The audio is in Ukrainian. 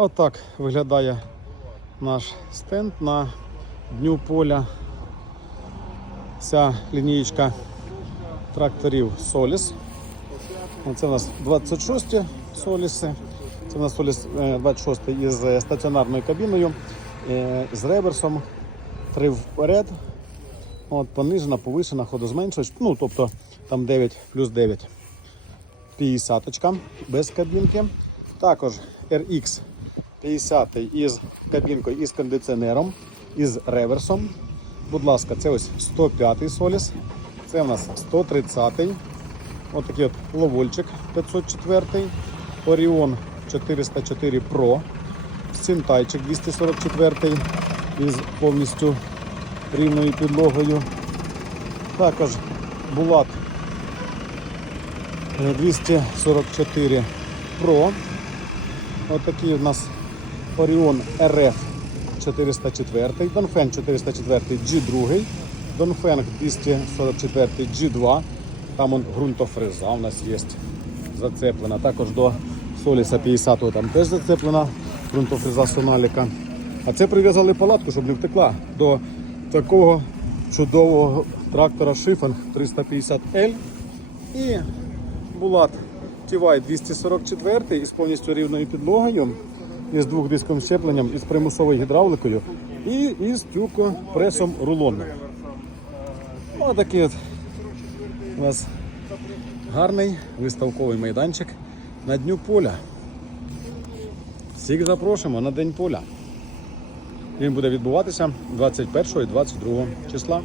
Отак виглядає наш стенд на дню поля. Ця лінієчка тракторів Соліс. Це у нас 26 Соліси. Це у нас Соліс е, 26 із е, стаціонарною кабіною, е, з реверсом, три вперед. От, понижена, повишена, ходозменшувач. Ну, тобто там 9 плюс 9. 50 без кабінки. Також RX 50 із кабінкою, із кондиціонером, із реверсом. Будь ласка, це ось 105 соліс. Це у нас 130. Ось такий от ловольчик 504. Оріон 404 Pro. Синтайчик 244 із повністю рівною підлогою. Також Булат е, 244 Pro. Ось такий у нас Orion RF 404, Донфен 404 G2, Донфенг 244 G2. Там он ґрунтофреза у нас є зацеплена. Також до Соліса 50 там теж зацеплена ґрунтофреза Соналіка. А це прив'язали палатку, щоб не втекла до такого чудового трактора Шифанг 350L і Булат TY 244 із повністю рівною підлогою, із двохдисковим щепленням, із примусовою гідравликою і із тюкопресом рулонним. Ось такий от у нас гарний виставковий майданчик на дню поля. Всіх запрошуємо на День поля. Він буде відбуватися 21 і 22 числа.